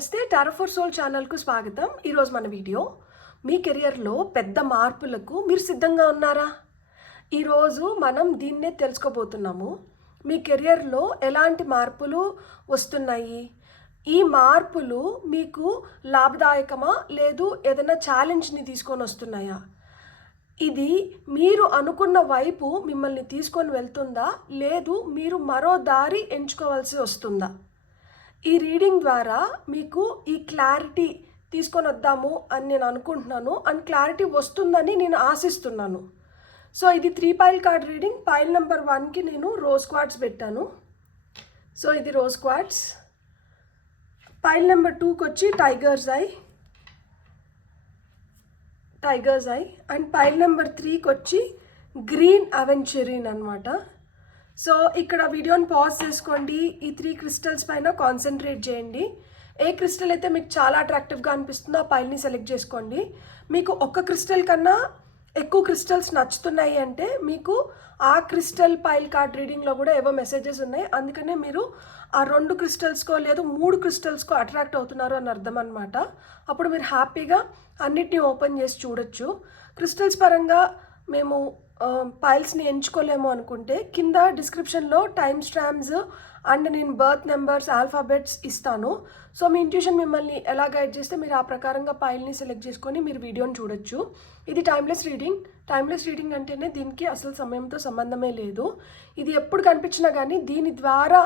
నమస్తే tarot for soul ఛానల్కు స్వాగతం. ఈరోజు మన వీడియో మీ కెరియర్లో పెద్ద మార్పులకు మీరు సిద్ధంగా ఉన్నారా? ఈరోజు మనం దీన్నే తెలుసుకోబోతున్నాము. మీ కెరియర్లో ఎలాంటి మార్పులు వస్తున్నాయి, ఈ మార్పులు మీకు లాభదాయకమా లేదు ఏదైనా ఛాలెంజ్ని తీసుకొని వస్తున్నాయా, ఇది మీరు అనుకున్న వైపు మిమ్మల్ని తీసుకొని వెళ్తుందా లేదు మీరు మరో దారి ఎంచుకోవాల్సి వస్తుందా? ఈ రీడింగ్ ద్వారా మీకు ఈ క్లారిటీ తీసుకొని వద్దాము అని నేను అనుకుంటున్నాను, అండ్ క్లారిటీ వస్తుందని నేను ఆశిస్తున్నాను. సో ఇది 3 pile card reading. Pile number 1కి నేను రోజ్ క్వార్ట్స్ పెట్టాను. సో ఇది రోజ్ క్వార్ట్స్. పైల్ నెంబర్ 2కి వచ్చి tiger's eye and pile number 3కి వచ్చి గ్రీన్ అవెంచరీన్ అనమాట. సో ఇక్కడ వీడియోని పాజ్ చేసుకోండి, ఈ 3 క్రిస్టల్స్ పైన కాన్సన్ట్రేట్ చేయండి. ఏ క్రిస్టల్ అయితే మీకు చాలా అట్రాక్టివ్గా అనిపిస్తుందో ఆ పైల్ని సెలెక్ట్ చేసుకోండి. మీకు ఒక్క క్రిస్టల్ కన్నా ఎక్కువ క్రిస్టల్స్ నచ్చుతున్నాయి అంటే మీకు ఆ క్రిస్టల్ పైల్ కార్డ్ రీడింగ్లో కూడా ఏవో మెసేజెస్ ఉన్నాయి, అందుకనే మీరు ఆ 2 క్రిస్టల్స్కో లేదు 3 క్రిస్టల్స్కో అట్రాక్ట్ అవుతున్నారు అని అర్థం అనమాట. అప్పుడు మీరు హ్యాపీగా అన్నిటినీ ఓపెన్ చేసి చూడొచ్చు. క్రిస్టల్స్ పరంగా మేము పైల్స్ని ఎంచుకోలేము అనుకుంటే కింద డిస్క్రిప్షన్లో టైమ్ స్టాంప్స్ అండ్ నేను బర్త్ నెంబర్స్ ఆల్ఫాబెట్స్ ఇస్తాను. సో మీ ఇంట్యూషన్ మిమ్మల్ని ఎలా గైడ్ చేస్తే మీరు ఆ ప్రకారంగా పైల్ని సెలెక్ట్ చేసుకొని మీరు వీడియోని చూడొచ్చు. ఇది టైమ్లెస్ రీడింగ్. టైమ్లెస్ రీడింగ్ అంటేనే దీనికి అసలు సమయంతో సంబంధమే లేదు. ఇది ఎప్పుడు కనిపించినా కానీ దీని ద్వారా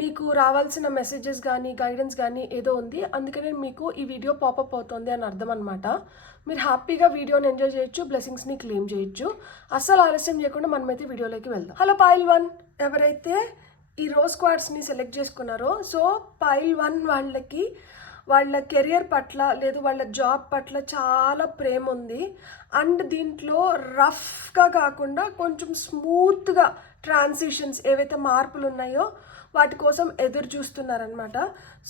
మీకు రావాల్సిన మెసేజెస్ కానీ గైడెన్స్ కానీ ఏదో ఉంది, అందుకనే మీకు ఈ వీడియో పాపప్ అవుతుంది అని అర్థం అనమాట. మీరు హ్యాపీగా వీడియోని ఎంజాయ్ చేయొచ్చు, బ్లెస్సింగ్స్ని క్లెయిమ్ చేయొచ్చు. అస్సలు ఆలస్యం చేయకుండా మనమైతే వీడియోలోకి వెళ్దాం. హలో పైల్ 1, ఎవరైతే ఈ రోజ్ క్వార్ట్స్ని సెలెక్ట్ చేసుకున్నారో, సో పైల్ 1 వాళ్ళకి వాళ్ళ కెరియర్ పట్ల లేదు వాళ్ళ జాబ్ పట్ల చాలా ప్రేమ ఉంది. అండ్ దీంట్లో రఫ్గా కాకుండా కొంచెం స్మూత్గా ట్రాన్సిషన్స్ ఏవైతే మార్పులు ఉన్నాయో వాటి కోసం ఎదురు చూస్తున్నారనమాట.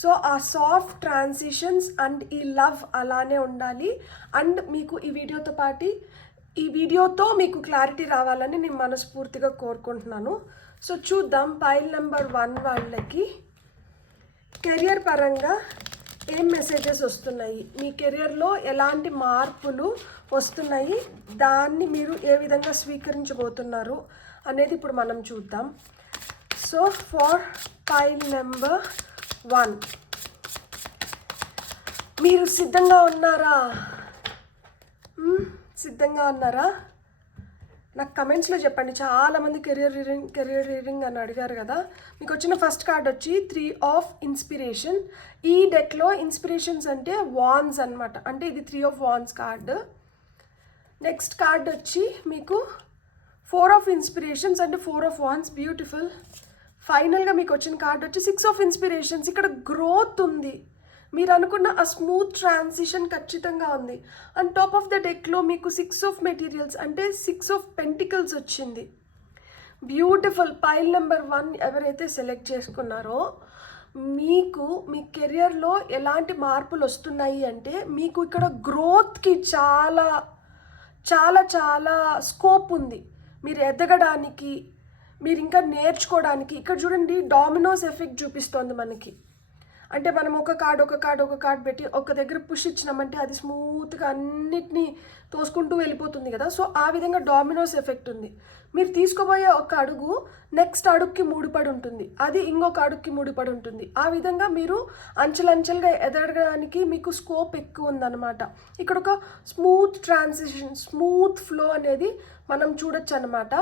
సో ఆ సాఫ్ట్ ట్రాన్సిషన్స్ అండ్ ఈ లవ్ అలానే ఉండాలి. అండ్ మీకు ఈ వీడియోతో మీకు క్లారిటీ రావాలని నేను మనస్ఫూర్తిగా కోరుకుంటున్నాను. సో చూద్దాం పైల్ నెంబర్ 1 వాళ్ళకి కెరియర్ పరంగా ఏం మెసేజెస్ వస్తున్నాయి, మీ కెరియర్లో ఎలాంటి మార్పులు వస్తున్నాయి, దాన్ని మీరు ఏ విధంగా స్వీకరించబోతున్నారు అనేది ఇప్పుడు మనం చూద్దాం. సో ఫర్ పైల్ నెంబర్ 1 మీరు సిద్ధంగా ఉన్నారా? నాకు కమెంట్స్లో చెప్పండి. చాలామంది కెరియర్ రీడింగ్ అని అడిగారు కదా. మీకు వచ్చిన ఫస్ట్ కార్డ్ వచ్చి 3 ఆఫ్ ఇన్స్పిరేషన్. ఈ డెక్లో ఇన్స్పిరేషన్స్ అంటే వాన్స్ అనమాట, అంటే ఇది 3 of wands card. Next card వచ్చి మీకు 4 ఆఫ్ ఇన్స్పిరేషన్స్ అంటే 4 ఆఫ్ వాన్స్, బ్యూటిఫుల్. ఫైనల్గా మీకు వచ్చిన కార్డ్ వచ్చి 6 ఆఫ్ ఇన్స్పిరేషన్స్. ఇక్కడ గ్రోత్ ఉంది, మీరు అనుకున్న ఆ స్మూత్ ట్రాన్సిషన్ ఖచ్చితంగా ఉంది. అండ్ టాప్ ఆఫ్ ద డెక్లో మీకు 6 ఆఫ్ మెటీరియల్స్ అంటే 6 ఆఫ్ పెంటికల్స్ వచ్చింది. బ్యూటిఫుల్. పైల్ నెంబర్ 1 ఎవరైతే సెలెక్ట్ చేసుకున్నారో మీకు మీ కెరియర్లో ఎలాంటి మార్పులు వస్తున్నాయి అంటే మీకు ఇక్కడ గ్రోత్కి చాలా చాలా చాలా స్కోప్ ఉంది. మీరు ఎదగడానికి, మీరు ఇంకా నేర్చుకోవడానికి. ఇక్కడ చూడండి డామినోస్ ఎఫెక్ట్ చూపిస్తోంది మనకి. అంటే మనం ఒక కార్డ్ పెట్టి ఒక దగ్గర పుష్ ఇచ్చినామంటే అది స్మూత్గా అన్నిటినీ తోసుకుంటూ వెళ్ళిపోతుంది కదా. సో ఆ విధంగా డామినోస్ ఎఫెక్ట్ ఉంది. మీరు తీసుకోబోయే ఒక అడుగు నెక్స్ట్ అడుగుకి ముడిపడి ఉంటుంది, అది ఇంకొక అడుగుకి ముడిపడి ఉంటుంది. ఆ విధంగా మీరు అంచెలంచెలుగా ఎదగడానికి మీకు స్కోప్ ఎక్కువ ఉందన్నమాట. ఇక్కడ ఒక స్మూత్ ట్రాన్సిషన్, స్మూత్ ఫ్లో అనేది మనం చూడొచ్చు అన్నమాట.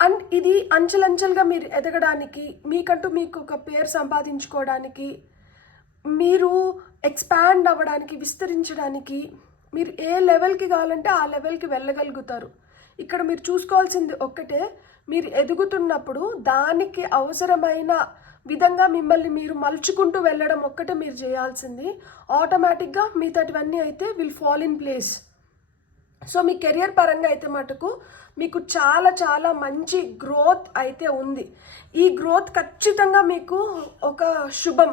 అండ్ ఇది అంచెలంచెలుగా మీరు ఎదగడానికి, మీకంటూ మీకు ఒక పేరు సంపాదించుకోవడానికి, మీరు ఎక్స్పాండ్ అవ్వడానికి, విస్తరించడానికి, మీరు ఏ లెవెల్కి కావాలంటే ఆ లెవెల్కి వెళ్ళగలుగుతారు. ఇక్కడ మీరు చూసుకోవాల్సింది ఒక్కటే, మీరు ఎదుగుతున్నప్పుడు దానికి అవసరమైన విధంగా మిమ్మల్ని మీరు మలుచుకుంటూ వెళ్ళడం ఒక్కటే మీరు చేయాల్సింది. ఆటోమేటిక్గా మిగతాటివన్నీ అయితే will fall in place. So me career పరంగా అయితే మటుకు మీకు చాలా చాలా మంచి గ్రోత్ అయితే ఉంది. ఈ గ్రోత్ ఖచ్చితంగా మీకు ఒక శుభం.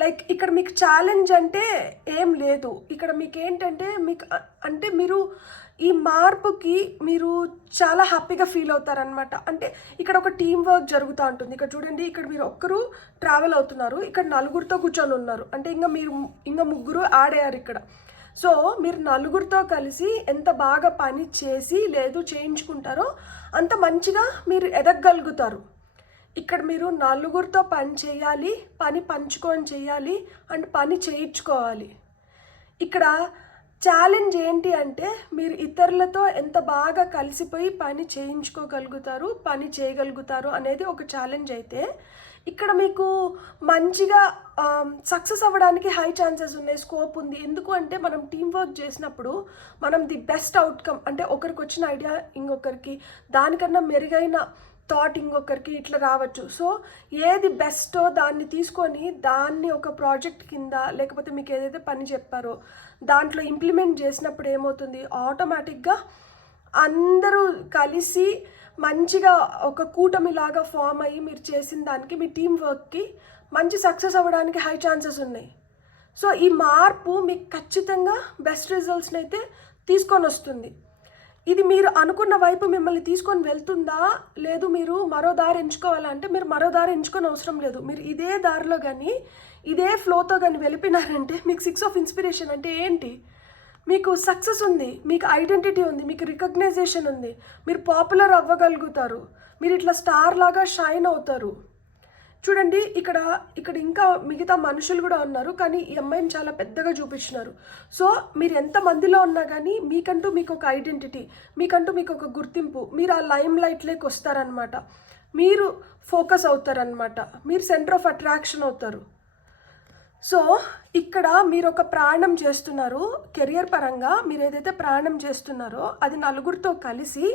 లైక్ ఇక్కడ మీకు ఛాలెంజ్ అంటే ఏం లేదు. ఇక్కడ మీకు ఏంటంటే అంటే మీరు ఈ మార్పుకి మీరు చాలా హ్యాపీగా ఫీల్ అవుతారనమాట. అంటే ఇక్కడ ఒక టీం వర్క్ జరుగుతూ ఉంటుంది. ఇక్కడ చూడండి, ఇక్కడ మీరు ఒక్కరు ట్రావెల్ అవుతున్నారు, ఇక్కడ నలుగురితో కూర్చొని ఉన్నారు, అంటే ఇంకా ముగ్గురు యాడ్ అయ్యారు ఇక్కడ. సో మీరు నలుగురితో కలిసి ఎంత బాగా పని చేసి చేయించుకుంటారో అంత మంచిగా మీరు ఎదగగలుగుతారు. ఇక్కడ మీరు నలుగురితో పని చేయాలి, పని పంచుకొని చేయాలి అండ్ పని చేయించుకోవాలి. ఇక్కడ ఛాలెంజ్ ఏంటి అంటే మీరు ఇతరులతో ఎంత బాగా కలిసిపోయి పని చేయించుకోగలుగుతారు, పని చేయగలుగుతారు అనేది ఒక ఛాలెంజ్ అయితే, ఇక్కడ మీకు మంచిగా సక్సెస్ అవ్వడానికి హై ఛాన్సెస్ ఉన్నాయి, స్కోప్ ఉంది. ఎందుకు అంటే మనం టీం వర్క్ చేసినప్పుడు మనం ది బెస్ట్ అవుట్కమ్, అంటే ఒకరికి వచ్చిన ఐడియా ఇంకొకరికి, దానికన్నా మెరుగైన థాట్ ఇంకొకరికి ఇట్లా రావచ్చు. సో ఏది బెస్టో దాన్ని తీసుకొని దాన్ని ఒక ప్రాజెక్ట్ కింద లేకపోతే మీకు ఏదైతే పని చెప్పారో దాంట్లో ఇంప్లిమెంట్ చేసినప్పుడు ఏమవుతుంది, ఆటోమేటిక్గా అందరూ కలిసి మంచిగా ఒక కూటమిలాగా ఫామ్ అయ్యి మీరు చేసిన దానికి మీ టీం వర్క్కి మంచి సక్సెస్ అవ్వడానికి హై ఛాన్సెస్ ఉన్నాయి. సో ఈ మార్పు మీకు ఖచ్చితంగా బెస్ట్ రిజల్ట్స్ని అయితే తీసుకొని వస్తుంది. ఇది మీరు అనుకున్న వైపు మిమ్మల్ని తీసుకొని వెళ్తుందా, లేదు మీరు మరో దారి ఎంచుకోవాలంటే మీరు మరో దారి ఎంచుకొని అవసరం లేదు. మీరు ఇదే దారిలో కానీ ఇదే ఫ్లోతో కానీ వెళ్ళిపోయినారంటే మీకు 6 ఆఫ్ ఇన్స్పిరేషన్ అంటే ఏంటి, మీకు సక్సెస్ ఉంది, మీకు ఐడెంటిటీ ఉంది, మీకు రికగ్నైజేషన్ ఉంది, మీరు పాపులర్ అవ్వగలుగుతారు, మీరు ఇట్లా స్టార్ లాగా షైన్ అవుతారు. చూడండి, ఇక్కడ ఇంకా మిగతా మనుషులు కూడా ఉన్నారు, కానీ ఈ అమ్మాయిని చాలా పెద్దగా చూపించినారు. సో మీరు ఎంతమందిలో ఉన్నా కానీ మీకంటూ మీకు ఒక ఐడెంటిటీ, మీకంటూ మీకు ఒక గుర్తింపు, మీరు ఆ లైమ్ లైట్లోకి వస్తారనమాట, మీరు ఫోకస్ అవుతారనమాట, మీరు సెంటర్ ఆఫ్ అట్రాక్షన్ అవుతారు. సో ఇక్కడ మీరు ఒక ప్రయాణం చేస్తున్నారు, కెరియర్ పరంగా మీరు ఏదైతే ప్రయాణం చేస్తున్నారో అది నలుగురితో కలిసి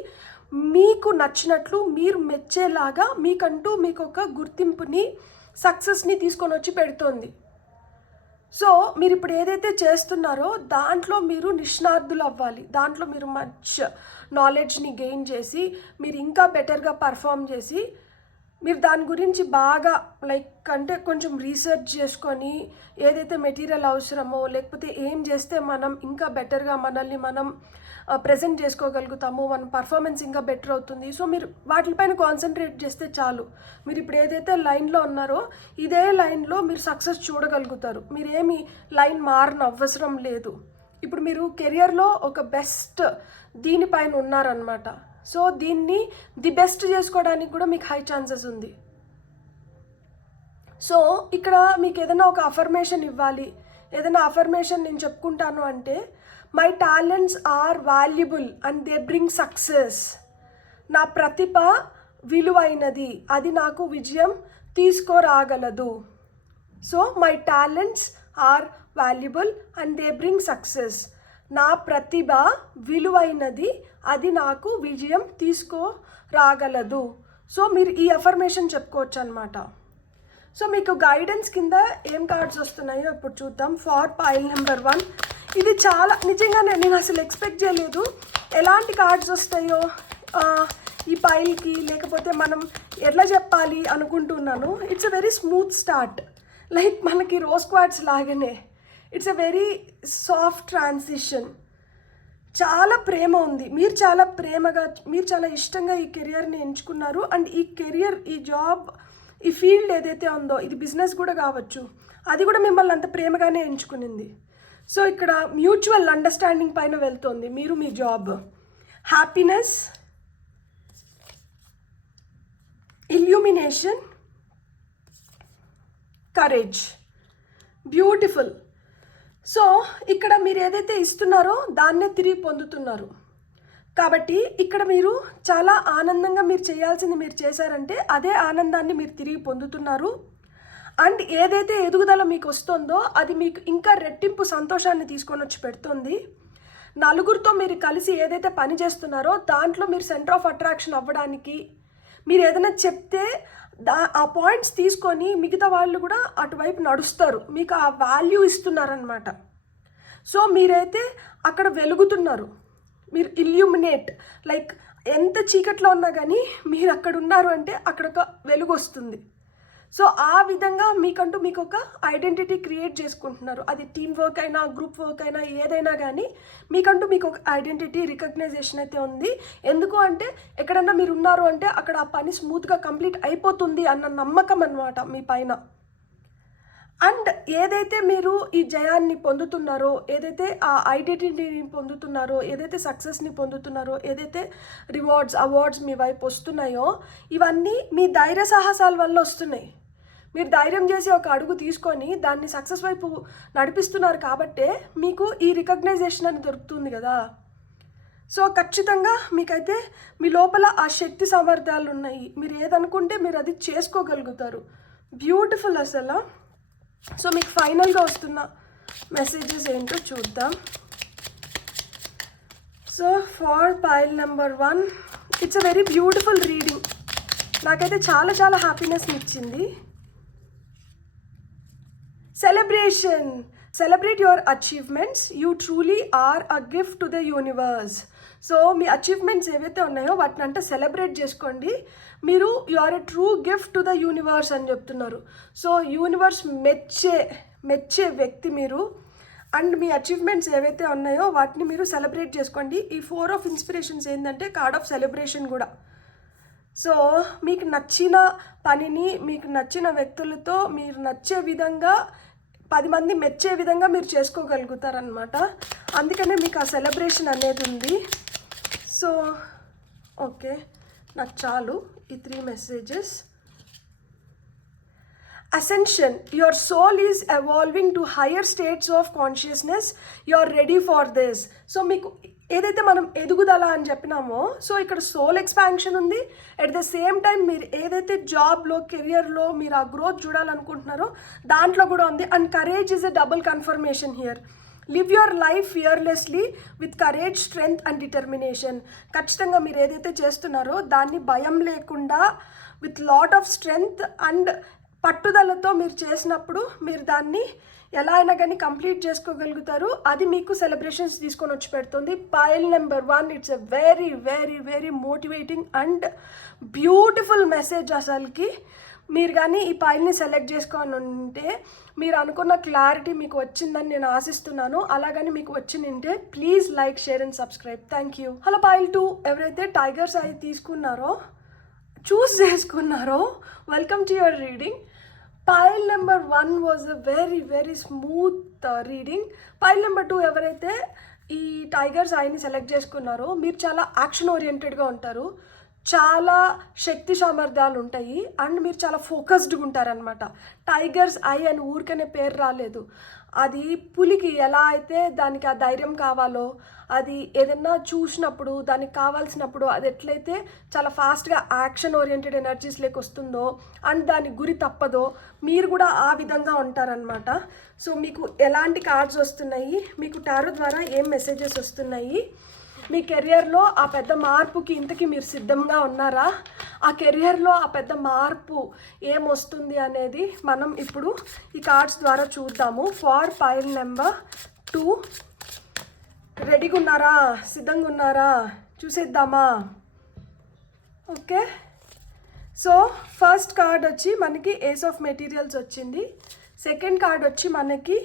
మీకు నచ్చినట్లు మీరు మెచ్చేలాగా మీకంటూ మీకు ఒక గుర్తింపుని, సక్సెస్ని తీసుకొని వచ్చి పెడుతోంది. సో మీరు ఇప్పుడు ఏదైతే చేస్తున్నారో దాంట్లో మీరు నిష్ణార్థులు అవ్వాలి, దాంట్లో మీరు మంచి నాలెడ్జ్ని గెయిన్ చేసి మీరు ఇంకా బెటర్గా పర్ఫామ్ చేసి మీరు దాని గురించి బాగా అంటే కొంచెం రీసెర్చ్ చేసుకొని ఏదైతే మెటీరియల్ అవసరమో లేకపోతే ఏం చేస్తే మనం ఇంకా బెటర్గా మనల్ని మనం ప్రజెంట్ చేసుకోగలుగుతాము, మన పర్ఫార్మెన్స్ ఇంకా బెటర్ అవుతుంది. సో మీరు వాటిపైన కాన్సన్ట్రేట్ చేస్తే చాలు. మీరు ఇప్పుడు ఏదైతే లైన్లో ఉన్నారో ఇదే లైన్లో మీరు సక్సెస్ చూడగలుగుతారు. మీరేమి లైన్ మారని అవసరం లేదు. ఇప్పుడు మీరు కెరియర్లో ఒక బెస్ట్ దీనిపైన ఉన్నారనమాట. సో దీన్ని ది బెస్ట్ చేసుకోవడానికి కూడా మీకు హై ఛాన్సెస్ ఉంది. సో ఇక్కడ మీకు ఏదైనా ఒక అఫర్మేషన్ ఇవ్వాలి, ఏదైనా అఫర్మేషన్ నేను చెప్పుకుంటాను అంటే, my talents are valuable and they bring success. నా ప్రతిభ విలువైనది, అది నాకు విజయం తీసుకురాగలదు. So my talents are valuable and they bring success. నా ప్రతిభ విలువైనది, అది నాకు విజయం తీసుకురాగలదు. సో మీరు ఈ అఫర్మేషన్ చెప్పుకోవచ్చు అనమాట. సో మీకు గైడెన్స్ కింద ఏం కార్డ్స్ వస్తున్నాయో ఇప్పుడు చూద్దాం. ఫార్ పైల్ నెంబర్ 1, ఇది చాలా నిజంగానే నేను అసలు ఎక్స్పెక్ట్ చేయలేదు ఎలాంటి కార్డ్స్ వస్తాయో ఈ పైల్కి, లేకపోతే మనం ఎట్లా చెప్పాలి అనుకుంటున్నాను. It's a very smooth start, like మనకి రోజ్ క్వార్ట్స్ లాగానే. It's a very soft transition. చాలా ప్రేమ ఉంది, మీరు చాలా ప్రేమగా, మీరు చాలా ఇష్టంగా ఈ కెరియర్ని ఎంచుకున్నారు. అండ్ ఈ కెరియర్, ఈ జాబ్, ఈ ఫీల్డ్ ఏదైతే ఉందో, ఇది బిజినెస్ కూడా కావచ్చు, అది కూడా మిమ్మల్ని అంత ప్రేమగానే ఎంచుకునింది. సో ఇక్కడ మ్యూచువల్ అండర్స్టాండింగ్ పైన వెళ్తుంది మీరు, మీ job. Happiness, illumination, courage, beautiful. So ఇక్కడ మీరు ఏదైతే ఇస్తున్నారో దాన్నే తిరిగి పొందుతున్నారు. కాబట్టి ఇక్కడ మీరు చాలా ఆనందంగా మీరు చేయాల్సింది మీరు చేశారంటే అదే ఆనందాన్ని మీరు తిరిగి పొందుతున్నారు. అండ్ ఏదైతే ఎదుగుదల మీకు వస్తుందో అది మీకు ఇంకా రెట్టింపు సంతోషాన్ని తీసుకొని వచ్చి పెడుతుంది. నలుగురితో మీరు కలిసి ఏదైతే పని చేస్తున్నారో దాంట్లో మీరు సెంటర్ ఆఫ్ అట్రాక్షన్ అవ్వడానికి, మీరు ఏదైనా చెప్తే ఆ పాయింట్స్ తీసుకొని మిగతా వాళ్ళు కూడా అటువైపు నడుస్తారు, మీకు ఆ వాల్యూ ఇస్తున్నారనమాట. సో మీరైతే అక్కడ వెలుగుతున్నారు, మీరు ఇల్యూమినేట్, లైక్ ఎంత చీకట్లో ఉన్నా కానీ మీరు అక్కడ ఉన్నారు అంటే అక్కడ ఒక వెలుగు వస్తుంది. సో ఆ విధంగా మీకంటూ మీకు ఒక ఐడెంటిటీ క్రియేట్ చేసుకుంటున్నారు. అది టీమ్ వర్క్ అయినా, గ్రూప్ వర్క్ అయినా, ఏదైనా కానీ మీకంటూ మీకు ఒక ఐడెంటిటీ, రికగ్నైజేషన్ అయితే ఉంది. ఎందుకు అంటే ఎక్కడన్నా మీరు ఉన్నారు అంటే అక్కడ ఆ పని స్మూత్గా కంప్లీట్ అయిపోతుంది అన్న నమ్మకం అన్నమాట మీ పైన. అండ్ ఏదైతే మీరు ఈ జయాన్ని పొందుతున్నారో, ఏదైతే ఆ ఐడెంటిటీని పొందుతున్నారో, ఏదైతే సక్సెస్ని పొందుతున్నారో, ఏదైతే అవార్డ్స్ మీ వైపు వస్తున్నాయో, ఇవన్నీ మీ ధైర్య సాహసాల వల్ల వస్తున్నాయి. మీరు ధైర్యం చేసి ఒక అడుగు తీసుకొని దాన్ని సక్సెస్ వైపు నడిపిస్తున్నారు కాబట్టే మీకు ఈ రికగ్నైజేషన్ అని దొరుకుతుంది కదా. సో ఖచ్చితంగా మీకైతే మీ లోపల ఆ శక్తి సామర్థ్యాలు ఉన్నాయి. మీరు ఏదనుకుంటే మీరు అది చేసుకోగలుగుతారు. బ్యూటిఫుల్ అసలు. సో మీకు ఫైనల్గా వస్తున్న మెసేజెస్ ఏంటో చూద్దాం. So for pile number 1, it's a very beautiful reading. నాకైతే చాలా చాలా హ్యాపీనెస్ని ఇచ్చింది. Celebration. Celebrate your achievements. You truly are a gift to the universe. So మీ అచీవ్మెంట్స్ ఏవైతే ఉన్నాయో వాటిని అంటే సెలబ్రేట్ చేసుకోండి. మీరు you are a true gift to the universe అని చెప్తున్నారు. సో యూనివర్స్ మెచ్చే వ్యక్తి మీరు. అండ్ మీ అచీవ్మెంట్స్ ఏవైతే ఉన్నాయో వాటిని మీరు సెలబ్రేట్ చేసుకోండి. ఈ 4 ఆఫ్ ఇన్స్పిరేషన్స్ ఏంటంటే కార్డ్ ఆఫ్ సెలబ్రేషన్ కూడా. సో మీకు నచ్చిన పనిని, మీకు నచ్చిన వ్యక్తులతో మీరు నచ్చే విధంగా 10 మంది మెచ్చే విధంగా మీరు చేసుకోగలుగుతారనమాట. అందుకనే మీకు ఆ సెలబ్రేషన్ అనేది ఉంది. సో ఓకే, నాకు చాలు ఈ 3 messages. Ascension. Your soul is evolving to higher states of consciousness. You are ready for this. So మీకు ఏదైతే మనం ఎదుగుదల అని చెప్పినామో, సో ఇక్కడ సోల్ ఎక్స్పాన్షన్ ఉంది. అట్ ద సేమ్ టైం మీరు ఏదైతే జాబ్లో, కెరియర్లో మీరు ఆ గ్రోత్ చూడాలనుకుంటున్నారో దాంట్లో కూడా ఉంది. And courage is a double confirmation here. Live your life fearlessly with courage, strength and determination. ఖచ్చితంగా మీరు ఏదైతే చేస్తున్నారో దాన్ని భయం లేకుండా, with lot of strength and పట్టుదలతో మీరు చేసినప్పుడు మీరు దాన్ని ఎలా అయినా కానీ కంప్లీట్ చేసుకోగలుగుతారు. అది మీకు సెలబ్రేషన్స్ తీసుకొని వచ్చి పెడుతుంది. Pile number 1, it's a very very very motivating and beautiful message. అసలుకి మీరు కానీ ఈ పైల్ని సెలెక్ట్ చేసుకొని ఉంటే మీరు అనుకున్న క్లారిటీ మీకు వచ్చిందని నేను ఆశిస్తున్నాను. అలాగని మీకు వచ్చిందంటే please like, share and subscribe. Thank you. Hello pile 2 ఎవరైతే టైగర్స్ ఐ తీసుకున్నారో, చూస్ చేసుకున్నారో, welcome to your reading. Pile number 1 was a very very smooth reading. Pile number 2 ఎవరైతే ఈ టైగర్స్ ఐని సెలెక్ట్ చేసుకున్నారో మీరు చాలా యాక్షన్ ఓరియంటెడ్గా ఉంటారు, చాలా శక్తి సామర్థ్యాలు ఉంటాయి అండ్ మీరు చాలా ఫోకస్డ్గా ఉంటారనమాట. టైగర్స్ ఐ అని ఊరికనే పేరు రాలేదు. అది పులికి ఎలా అయితే దానికి ఆ ధైర్యం కావాలో, అది ఏదన్నా చూసినప్పుడు దానికి కావాల్సినప్పుడు అది ఎట్లయితే చాలా ఫాస్ట్గా యాక్షన్ ఓరియంటెడ్ ఎనర్జీస్ లేక వస్తుందో అండ్ దాని గురి తప్పదో, మీరు కూడా ఆ విధంగా ఉంటారనమాట. సో మీకు ఎలాంటి కార్డ్స్ వస్తున్నాయి, మీకు టారో ద్వారా ఏం మెసేజెస్ వస్తున్నాయి, మీ కెరియర్లో ఆ పెద్ద మార్పుకి ఇంతకీ మీరు సిద్ధంగా ఉన్నారా, ఆ కెరియర్లో ఆ పెద్ద మార్పు ఏమొస్తుంది అనేది మనం ఇప్పుడు ఈ కార్డ్స్ ద్వారా చూద్దాము. ఫార్ పైల్ నెంబర్ 2 రెడీగా ఉన్నారా, సిద్ధంగా ఉన్నారా, చూసేద్దామా? ఓకే, సో ఫస్ట్ కార్డ్ వచ్చి మనకి ఏస్ ఆఫ్ మెటీరియల్స్ వచ్చింది. సెకండ్ కార్డ్ వచ్చి మనకి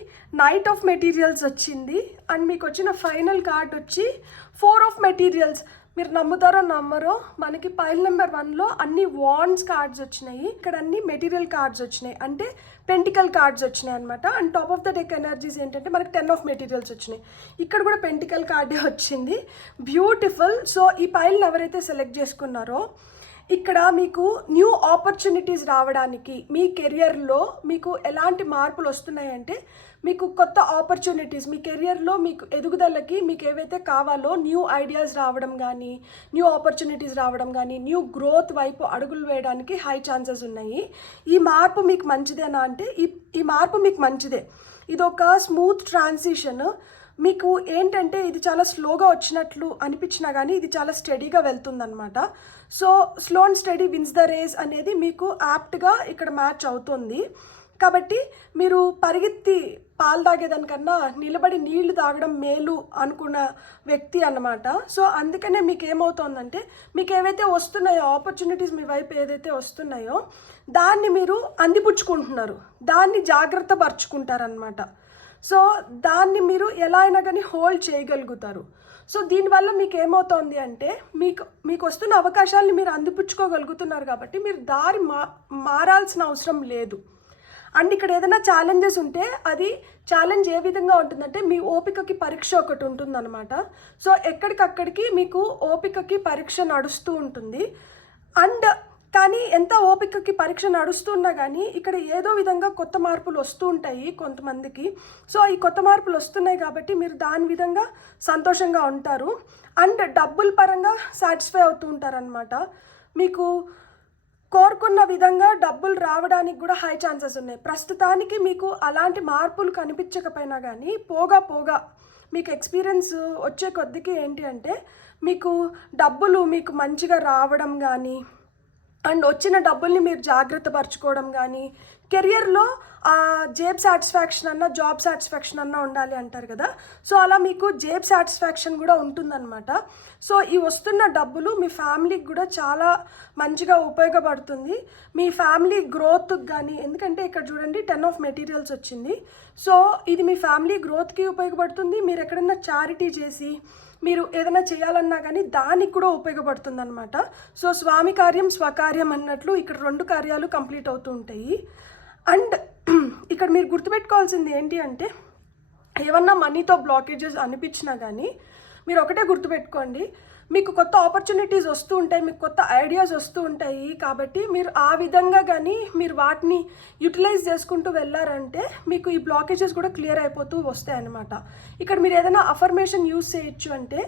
నైట్ ఆఫ్ మెటీరియల్స్ వచ్చింది. అండ్ మీకు వచ్చిన ఫైనల్ కార్డ్ వచ్చి 4 ఆఫ్ మెటీరియల్స్. మీరు నమ్ముతారో నమ్మరో, మనకి పైల్ నెంబర్ 1లో అన్ని వాండ్స్ కార్డ్స్ వచ్చినాయి, ఇక్కడ అన్ని మెటీరియల్ కార్డ్స్ వచ్చినాయి, అంటే పెంటికల్ కార్డ్స్ వచ్చినాయి అనమాట. And top of the deck energies ఏంటంటే మనకి 10 ఆఫ్ మెటీరియల్స్ వచ్చినాయి. ఇక్కడ కూడా పెంటికల్ కార్డే వచ్చింది. బ్యూటిఫుల్. సో ఈ పైల్ని ఎవరైతే సెలెక్ట్ చేసుకున్నారో ఇక్కడ మీకు న్యూ ఆపర్చునిటీస్ రావడానికి, మీ కెరియర్లో మీకు ఎలాంటి మార్పులు వస్తున్నాయంటే మీకు కొత్త ఆపర్చునిటీస్, మీ కెరియర్లో మీకు ఎదుగుదలకి మీకు ఏవైతే కావాలో న్యూ ఐడియాస్ రావడం కానీ, న్యూ ఆపర్చునిటీస్ రావడం కానీ, న్యూ గ్రోత్ వైపు అడుగులు వేయడానికి హై ఛాన్సెస్ ఉన్నాయి. ఈ మార్పు మీకు మంచిదేనా అంటే ఈ మార్పు మీకు మంచిదే. ఇది ఒక స్మూత్ ట్రాన్సిషన్. మీకు ఏంటంటే ఇది చాలా స్లోగా వచ్చినట్లు అనిపించినా కానీ ఇది చాలా స్టడీగా వెళ్తుందనమాట. So slow and steady wins the race అనేది మీకు యాప్ట్గా ఇక్కడ మ్యాచ్ అవుతుంది. కాబట్టి మీరు పరిగెత్తి పాలు తాగేదానికన్నా నిలబడి నీళ్లు తాగడం మేలు అనుకున్న వ్యక్తి అన్నమాట. సో అందుకనే మీకు ఏమవుతుందంటే మీకు ఏవైతే వస్తున్నాయో ఆపర్చునిటీస్ మీ వైపు ఏదైతే వస్తున్నాయో దాన్ని మీరు అందిపుచ్చుకుంటున్నారు, దాన్ని జాగ్రత్త పరుచుకుంటారనమాట. సో దాన్ని మీరు ఎలా అయినా కానీ హోల్డ్ చేయగలుగుతారు. సో దీనివల్ల మీకు ఏమవుతుంది అంటే మీకు వస్తున్న అవకాశాలని మీరు అందిపుచ్చుకోగలుగుతున్నారు కాబట్టి మీరు దారి మారాల్సిన అవసరం లేదు. అండ్ ఇక్కడ ఏదైనా ఛాలెంజెస్ ఉంటే అది ఛాలెంజ్ ఏ విధంగా ఉంటుందంటే మీ ఓపికకి పరీక్ష ఒకటి ఉంటుందన్నమాట. సో ఎక్కడికక్కడికి మీకు ఓపికకి పరీక్ష నడుస్తూ ఉంటుంది. అండ్ కానీ ఎంత ఓపికకి పరీక్ష నడుస్తున్నా కానీ ఇక్కడ ఏదో విధంగా కొత్త మార్పులు వస్తూ ఉంటాయి కొంతమందికి. సో ఈ కొత్త మార్పులు వస్తున్నాయి కాబట్టి మీరు దాని విధంగా సంతోషంగా ఉంటారు. అండ్ డబ్బుల పరంగా సాటిస్ఫై అవుతూ ఉంటారనమాట. మీకు కోరుకున్న విధంగా డబ్బులు రావడానికి కూడా హై ఛాన్సెస్ ఉన్నాయి. ప్రస్తుతానికి మీకు అలాంటి మార్పులు కనిపించకపోయినా కానీ పోగా మీకు ఎక్స్పీరియన్స్ వచ్చే కొద్దికి ఏంటి అంటే మీకు డబ్బులు మీకు మంచిగా రావడం కానీ అండ్ వచ్చిన డబ్బుల్ని మీరు జాగ్రత్త పరచుకోవడం కానీ, కెరియర్లో జేబ్ సాటిస్ఫాక్షన్ అన్న జాబ్ సాటిస్ఫాక్షన్ అన్న ఉండాలి అంటారు కదా. సో అలా మీకు జేబ్ సాటిస్ఫాక్షన్ కూడా ఉంటుందన్నమాట. సో ఈ వస్తున్న డబ్బులు మీ ఫ్యామిలీకి కూడా చాలా మంచిగా ఉపయోగపడుతుంది, మీ ఫ్యామిలీ గ్రోత్కి కానీ. ఎందుకంటే ఇక్కడ చూడండి 10 ఆఫ్ మెటీరియల్స్ వచ్చింది. సో ఇది మీ ఫ్యామిలీ గ్రోత్కి ఉపయోగపడుతుంది. మీరు ఎక్కడైనా చారిటీ చేసి మీరు ఏదైనా చేయాలన్నా కానీ దానికి కూడా ఉపయోగపడుతుంది అనమాట. సో స్వామి కార్యం స్వకార్యం అన్నట్లు ఇక్కడ 2 కార్యాలు కంప్లీట్ అవుతూ ఉంటాయి. అండ్ ఇక్కడ మీరు గుర్తుపెట్టుకోవాల్సింది ఏంటి అంటే ఏమన్నా మనీతో బ్లాకేజెస్ అనిపించినా కానీ మీరు ఒకటే గుర్తుపెట్టుకోండి, మీకు కొత్త ఆపర్చునిటీస్ వస్తూ ఉంటాయి, మీకు కొత్త ఐడియాస్ వస్తూ ఉంటాయి. కాబట్టి మీరు ఆ విధంగా కానీ మీరు వాటిని యూటిలైజ్ చేసుకుంటూ వెళ్ళారంటే మీకు ఈ బ్లాకేజెస్ కూడా క్లియర్ అయిపోతూ వస్తాయి అన్నమాట. ఇక్కడ మీరు ఏదైనా అఫర్మేషన్ యూజ్ చేయొచ్చు అంటే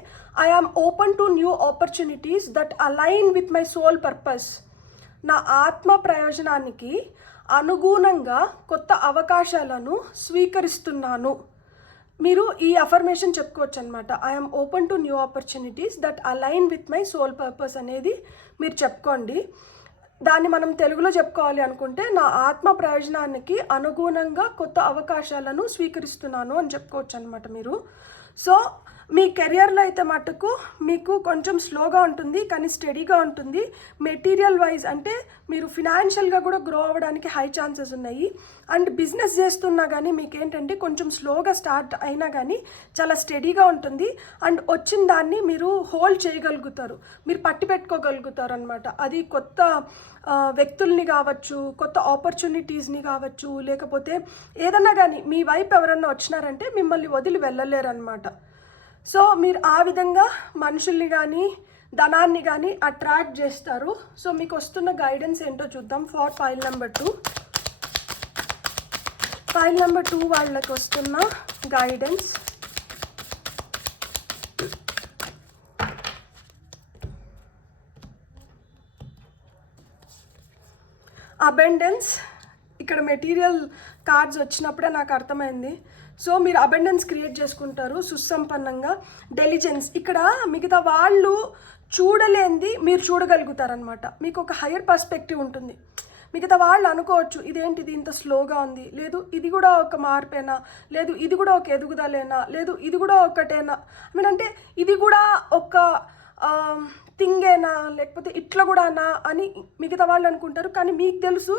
I am open to new opportunities that align with my soul purpose. నా ఆత్మ ప్రయోజనానికి అనుగుణంగా కొత్త అవకాశాలను స్వీకరిస్తున్నాను. మీరు ఈ అఫర్మేషన్ చెప్పుకోవచ్చు అనమాట. I'm open to new opportunities that align with my soul purpose అనేది మీరు చెప్పుకోండి. దాన్ని మనం తెలుగులో చెప్పుకోవాలి అనుకుంటే నా ఆత్మ ప్రయోజనానికి అనుగుణంగా కొత్త అవకాశాలను స్వీకరిస్తున్నాను అని చెప్పుకోవచ్చు అనమాట మీరు. సో మీ కెరియర్లో అయితే మటుకు మీకు కొంచెం స్లోగా ఉంటుంది కానీ స్టడీగా ఉంటుంది. మెటీరియల్ వైజ్ అంటే మీరు ఫినాన్షియల్గా కూడా గ్రో అవ్వడానికి హై ఛాన్సెస్ ఉన్నాయి. అండ్ బిజినెస్ చేస్తున్నా కానీ మీకు ఏంటంటే కొంచెం స్లోగా స్టార్ట్ అయినా కానీ చాలా స్టడీగా ఉంటుంది. అండ్ వచ్చిన దాన్ని మీరు హోల్డ్ చేయగలుగుతారు, మీరు పట్టి పెట్టుకోగలుగుతారు అనమాట. అది కొత్త వ్యక్తుల్ని కావచ్చు, కొత్త ఆపర్చునిటీస్ని కావచ్చు, లేకపోతే ఏదన్నా కానీ మీ వైపు ఎవరన్నా వచ్చినారంటే మిమ్మల్ని వదిలి వెళ్ళలేరు అనమాట. సో మీరు ఆ విధంగా మనుషుల్ని కానీ ధనాన్ని కానీ అట్రాక్ట్ చేస్తారు. సో మీకు వస్తున్న గైడెన్స్ ఏంటో చూద్దాం. For file number 2, file number 2 వాళ్ళకి వస్తున్న గైడెన్స్. అబెండెన్స్. ఇక్కడ మెటీరియల్ కార్డ్స్ వచ్చినప్పుడే నాకు అర్థమైంది. సో మీరు అబెండెన్స్ క్రియేట్ చేసుకుంటారు సుసంపన్నంగా. డెలిజెన్స్. ఇక్కడ మిగతా వాళ్ళు చూడలేనిది మీరు చూడగలుగుతారనమాట. మీకు ఒక హయ్యర్ పర్స్పెక్టివ్ ఉంటుంది. మిగతా వాళ్ళు అనుకోవచ్చు ఇదేంటిది ఇంత స్లోగా ఉంది, లేదు ఇది కూడా ఒక మార్పేనా, లేదు ఇది కూడా ఒక ఎదుగుదలేనా, లేదు ఇది కూడా ఒకటేనా, అంటే ఇది కూడా ఒక థింగేనా, లేకపోతే ఇట్లా కూడానా అని మిగతా వాళ్ళు అనుకుంటారు. కానీ మీకు తెలుసు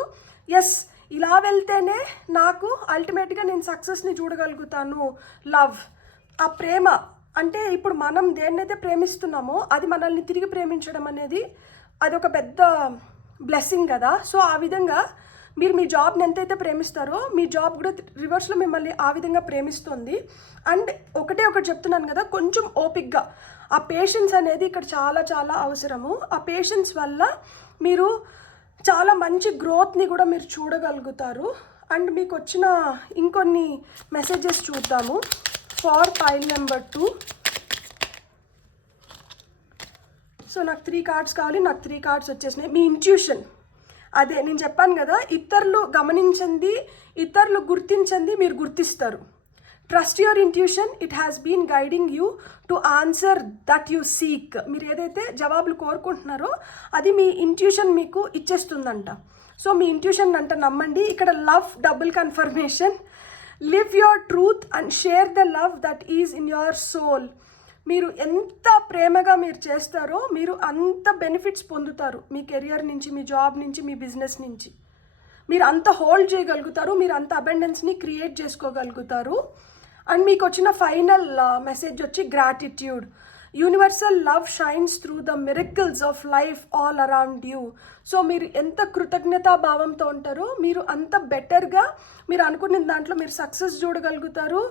ఎస్ ఇలా వెళ్తేనే నాకు అల్టిమేట్గా నేను సక్సెస్ని చూడగలుగుతాను. లవ్, ఆ ప్రేమ అంటే ఇప్పుడు మనం దేన్నైతే ప్రేమిస్తున్నామో అది మనల్ని తిరిగి ప్రేమించడం అనేది అది ఒక పెద్ద బ్లెస్సింగ్ కదా. సో ఆ విధంగా మీరు మీ జాబ్ని ఎంతైతే ప్రేమిస్తారో మీ జాబ్ కూడా రివర్స్లో మిమ్మల్ని ఆ విధంగా ప్రేమిస్తుంది. అండ్ ఒకటి చెప్తున్నాను కదా, కొంచెం ఓపిక్గా ఆ పేషెన్స్ అనేది ఇక్కడ చాలా చాలా అవసరము. ఆ పేషెన్స్ వల్ల మీరు చాలా మంచి గ్రోత్ని కూడా మీరు చూడగలుగుతారు. అండ్ మీకు వచ్చిన ఇంకొన్ని మెసేజెస్ చూద్దాము. For file number 2. సో నాకు 3 కార్డ్స్ కావాలి, నాకు 3 కార్డ్స్ వచ్చేసినాయి. మీ ఇంట్యూషన్, అదే నేను చెప్పాను కదా, ఇతరులు గమనించింది, ఇతరులు గుర్తించింది మీరు గుర్తిస్తారు. Trust your intuition, it has been guiding you to answer that you seek. మీరు ఏదైతే జవాబులు కోరుకుంటున్నారో అది మీ ఇంట్యూషన్ మీకు ఇచ్చేస్తుందంట. సో మీ ఇంట్యూషన్ అంట నమ్మండి. ఇక్కడ love double confirmation. Live your truth and share the love that is in your soul. మీరు ఎంత ప్రేమగా మీరు చేస్తారో మీరు అంత బెనిఫిట్స్ పొందుతారు. మీ కెరియర్ నుంచి, మీ జాబ్ నుంచి, మీ బిజినెస్ నుంచి. మీరు అంత హోల్డ్ చేయగలుగుతారు, మీరు అంత అబెండెన్స్ని క్రియేట్ చేసుకోగలుగుతారు. అండ్ మీకు వచ్చిన ఫైనల్ మెసేజ్ వచ్చి gratitude. Universal love shines through the miracles of life all around you. So మీరు ఎంత కృతజ్ఞతాభావంతో ఉంటారో మీరు అంత బెటర్గా మీరు అనుకున్న దాంట్లో మీరు సక్సెస్ చూడగలుగుతారు,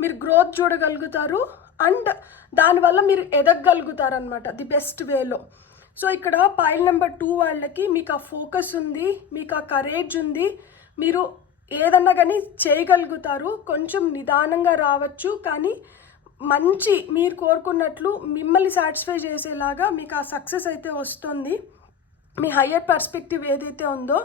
మీరు గ్రోత్ చూడగలుగుతారు, అండ్ దానివల్ల మీరు ఎదగగలుగుతారు అనమాట ది బెస్ట్ వేలో. సో ఇక్కడ పైల్ నెంబర్ 2 వాళ్ళకి మీకు ఆ ఫోకస్ ఉంది, మీకు ఆ కరేజ్ ఉంది, మీరు ఏదన్నా కానీ చేయగలుగుతారు. కొంచెం నిదానంగా రావచ్చు, కానీ మంచి మీరు కోరుకున్నట్లు మిమ్మల్ని సాటిస్ఫై చేసేలాగా మీకు ఆ సక్సెస్ అయితే వస్తుంది. మీ హయ్యర్ పర్స్పెక్టివ్ ఏదైతే ఉందో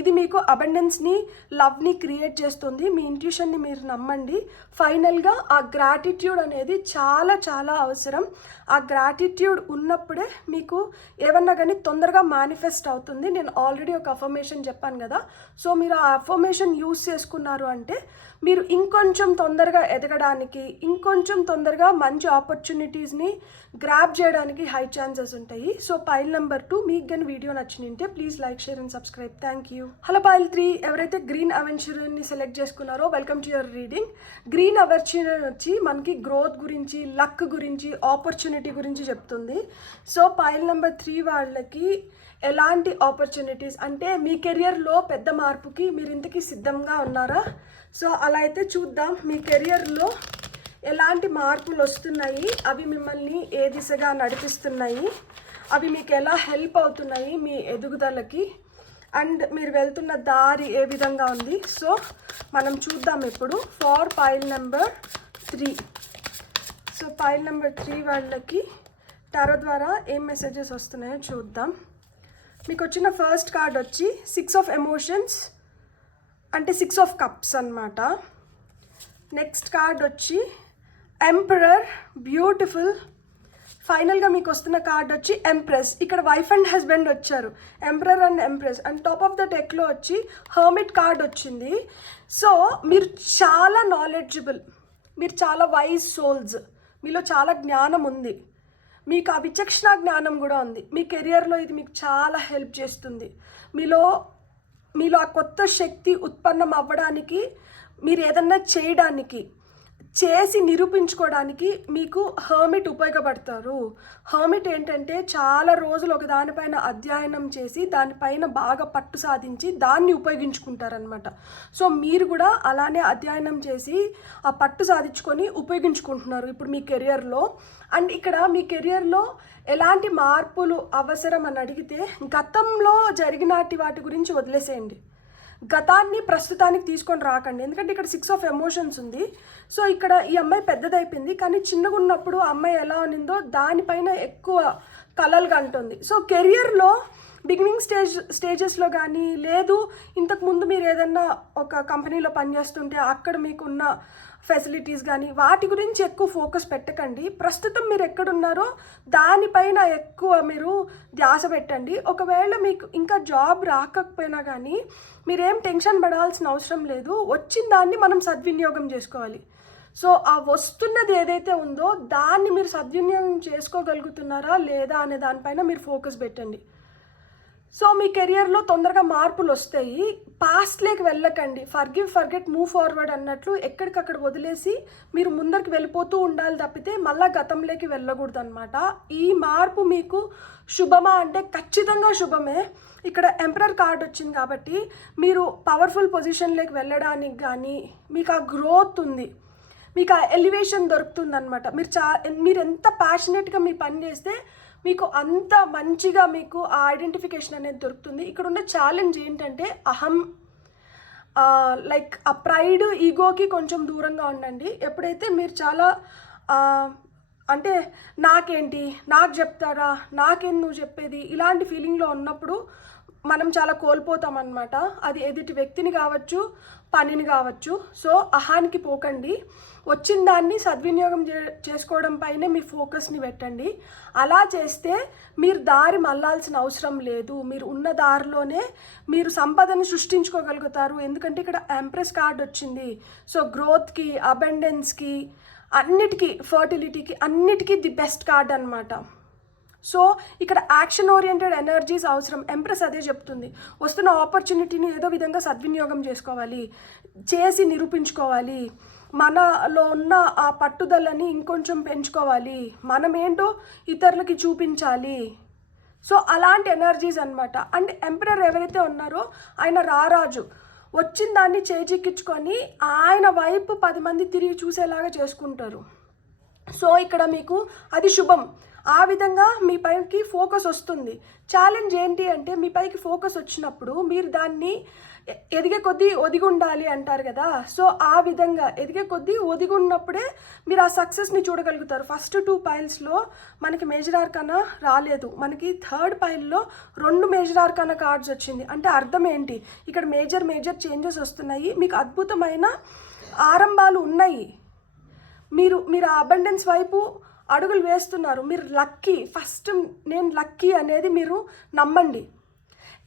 ఇది మీకు అబండెన్స్ని, లవ్ని క్రియేట్ చేస్తుంది. మీ ఇంట్యూషన్ని మీరు నమ్మండి. ఫైనల్గా ఆ గ్రాటిట్యూడ్ అనేది చాలా చాలా అవసరం. ఆ గ్రాటిట్యూడ్ ఉన్నప్పుడే మీకు ఏమన్నా కానీ తొందరగా మేనిఫెస్ట్ అవుతుంది. నేను ఆల్రెడీ ఒక అఫర్మేషన్ చెప్పాను కదా. సో మీరు ఆ అఫర్మేషన్ యూస్ చేసుకున్నారు అంటే మీరు ఇంకొంచెం తొందరగా ఎదగడానికి, ఇంకొంచెం తొందరగా మంచి ఆపర్చునిటీస్ని గ్రాప్ చేయడానికి హై ఛాన్సెస్ ఉంటాయి. సో పైల్ నెంబర్ 2 మీకు కానీ వీడియో నచ్చినంటే please like, share and subscribe. Thank you. Hello pile 3 ఎవరైతే గ్రీన్ అవెంచర్ని సెలెక్ట్ చేసుకున్నారో welcome to your reading. Green adventure వచ్చి మనకి గ్రోత్ గురించి, లక్ గురించి, ఆపర్చునిటీ గురించి చెప్తుంది. సో పైల్ నెంబర్ 3 వాళ్ళకి ఎలాంటి ఆపర్చునిటీస్ అంటే మీ కెరియర్లో పెద్ద మార్పుకి మీరు ఇంతకీ సిద్ధంగా ఉన్నారా? సో అలా అయితే చూద్దాం. మీ కెరియర్లో ఎలాంటి మార్పులు వస్తున్నాయి, అవి మిమ్మల్ని ఏ దిశగా నడిపిస్తున్నాయి, అవి మీకు ఎలా హెల్ప్ అవుతున్నాయి మీ ఎదుగుదలకి, అండ్ మీరు వెళ్తున్న దారి ఏ విధంగా ఉంది. సో మనం చూద్దాం ఇప్పుడు for pile number 3. So pile number 3 వాళ్ళకి టారో ద్వారా ఏం మెసేజెస్ వస్తున్నాయో చూద్దాం. మీకు వచ్చిన ఫస్ట్ కార్డ్ వచ్చి 6 ఆఫ్ ఎమోషన్స్ అంటే 6 ఆఫ్ కప్స్ అన్నమాట. నెక్స్ట్ కార్డ్ వచ్చి ఎంపరర్, బ్యూటిఫుల్. ఫైనల్గా మీకు వస్తున్న కార్డ్ వచ్చి ఎంప్రెస్. ఇక్కడ వైఫ్ అండ్ హస్బెండ్ వచ్చారు, emperor and empress. And top of the డెక్లో వచ్చి హర్మిట్ కార్డ్ వచ్చింది. సో మీరు చాలా నాలెడ్జబుల్, మీరు చాలా వైజ్ సోల్స్, మీలో చాలా జ్ఞానం ఉంది, మీకు ఆ విచక్షణ జ్ఞానం కూడా ఉంది. మీ కెరియర్లో ఇది మీకు చాలా హెల్ప్ చేస్తుంది. మీలో ఆ కొత్త శక్తి ఉత్పన్నం అవ్వడానికి, మీరు ఏదన్నా చేయడానికి, చేసి నిరూపించుకోవడానికి మీకు హర్మిట్ ఉపయోగపడతారు. హర్మిట్ ఏంటంటే చాలా రోజులు ఒక దానిపైన అధ్యయనం చేసి దానిపైన బాగా పట్టు సాధించి దాన్ని ఉపయోగించుకుంటారనమాట. సో మీరు కూడా అలానే అధ్యయనం చేసి ఆ పట్టు సాధించుకొని ఉపయోగించుకుంటున్నారు ఇప్పుడు మీ కెరియర్లో. అండ్ ఇక్కడ మీ కెరియర్లో ఎలాంటి మార్పులు అవసరం అని అడిగితే గతంలో జరిగినటి వాటి గురించి వదిలేసేయండి. గతాన్ని ప్రస్తుతానికి తీసుకొని రాకండి, ఎందుకంటే ఇక్కడ 6 ఆఫ్ ఎమోషన్స్ ఉంది. సో ఇక్కడ ఈ అమ్మాయి పెద్దదైపోయింది, కానీ చిన్నగా ఉన్నప్పుడు ఆ అమ్మాయి ఎలా ఉన్నిందో దానిపైన ఎక్కువ కలలు కంటుంది. సో కెరియర్లో బిగినింగ్ స్టేజెస్లో కానీ, లేదు ఇంతకుముందు మీరు ఏదన్నా ఒక కంపెనీలో పనిచేస్తుంటే అక్కడ మీకున్న ఫెసిలిటీస్ కానీ వాటి గురించి ఎక్కువ ఫోకస్ పెట్టకండి. ప్రస్తుతం మీరు ఎక్కడున్నారో దానిపైన ఎక్కువ మీరు ధ్యాస పెట్టండి. ఒకవేళ మీకు ఇంకా జాబ్ రాకపోయినా కానీ మీరేం టెన్షన్ పడాల్సిన అవసరం లేదు. వచ్చిన దాన్ని మనం సద్వినియోగం చేసుకోవాలి. సో ఆ వస్తున్నది ఏదైతే ఉందో దాన్ని మీరు సద్వినియోగం చేసుకోగలుగుతున్నారా లేదా అనే దానిపైన మీరు ఫోకస్ పెట్టండి. సో మీ కెరియర్లో తొందరగా మార్పులు వస్తాయి. పాస్ట్లోకి వెళ్ళకండి. ఫర్గివ్, ఫర్గెట్, మూవ్ ఫార్వర్డ్ అన్నట్లు ఎక్కడికక్కడ వదిలేసి మీరు ముందరికి వెళ్ళిపోతూ ఉండాలి తప్పితే మళ్ళీ గతంలోకి వెళ్ళకూడదు అనమాట. ఈ మార్పు మీకు శుభమా అంటే ఖచ్చితంగా శుభమే. ఇక్కడ ఎంపరర్ కార్డ్ వచ్చింది కాబట్టి మీరు పవర్ఫుల్ పొజిషన్లోకి వెళ్ళడానికి కానీ, మీకు ఆ గ్రోత్ ఉంది, మీకు ఆ ఎలివేషన్ దొరుకుతుంది అనమాట. మీరు ఎంత ప్యాషనెట్గా మీ పని చేస్తే మీకు అంత మంచిగా మీకు ఆ ఐడెంటిఫికేషన్ అనేది దొరుకుతుంది. ఇక్కడ ఉన్న ఛాలెంజ్ ఏంటంటే అహం, లైక్ ఆ ప్రైడ్, ఈగోకి కొంచెం దూరంగా ఉండండి. ఎప్పుడైతే మీరు చాలా అంటే నాకేంటి, నాకు చెప్తారా, నాకేం నువ్వు చెప్పేది, ఇలాంటి ఫీలింగ్లో ఉన్నప్పుడు మనం చాలా కోల్పోతాం అన్నమాట. అది ఎదుటి వ్యక్తిని కావచ్చు, పనిని కావచ్చు. సో అహానికి పోకండి, వచ్చిన దాన్ని సద్వినియోగం చేసుకోవడం పైనే మీ ఫోకస్ని పెట్టండి. అలా చేస్తే మీరు దారి మళ్ళాల్సిన అవసరం లేదు. మీరు ఉన్న దారిలోనే మీరు సంపదను సృష్టించుకోగలుగుతారు. ఎందుకంటే ఇక్కడ ఎంప్రెస్ కార్డ్ వచ్చింది. సో గ్రోత్కి, అబెండెన్స్కి, అన్నిటికీ, ఫర్టిలిటీకి, అన్నిటికీ ది బెస్ట్ కార్డ్ అనమాట. సో ఇక్కడ యాక్షన్ ఓరియంటెడ్ ఎనర్జీస్ అవసరం. ఎంప్రెస్ అదే చెప్తుంది, వస్తున్న ఆపర్చునిటీని ఏదో విధంగా సద్వినియోగం చేసుకోవాలి, చేసి నిరూపించుకోవాలి, మనలో ఉన్న ఆ పట్టుదలని ఇంకొంచెం పెంచుకోవాలి, మనమేంటో ఇతరులకి చూపించాలి. సో అలాంటి ఎనర్జీస్ అనమాట. అండ్ ఎంపరర్ ఎవరైతే ఉన్నారో ఆయన రారాజు, వచ్చిన దాన్ని చేజిక్కించుకొని ఆయన వైపు 10 మంది తిరిగి చూసేలాగా చేసుకుంటారు. సో ఇక్కడ మీకు అది శుభం. ఆ విధంగా మీ పైకి ఫోకస్ వస్తుంది. ఛాలెంజ్ ఏంటి అంటే, మీ పైకి ఫోకస్ వచ్చినప్పుడు మీరు దాన్ని ఎదిగే కొద్దీ ఒదిగి ఉండాలి అంటారు కదా. సో ఆ విధంగా ఎదిగే కొద్దీ ఒదిగి ఉన్నప్పుడే మీరు ఆ సక్సెస్ని చూడగలుగుతారు. ఫస్ట్ 2 పైల్స్లో మనకి మేజర్ ఆర్కానా రాలేదు, మనకి థర్డ్ పైల్లో 2 మేజర్ ఆర్కానా కార్డ్స్ వచ్చింది. అంటే అర్థం ఏంటి, ఇక్కడ మేజర్ చేంజెస్ వస్తున్నాయి, మీకు అద్భుతమైన ఆరంభాలు ఉన్నాయి. మీరు ఆ అబండెన్స్ వైపు అడుగులు వేస్తున్నారు. మీరు లక్కీ, ఫస్ట్ నేను లక్కీ అనేది మీరు నమ్మండి.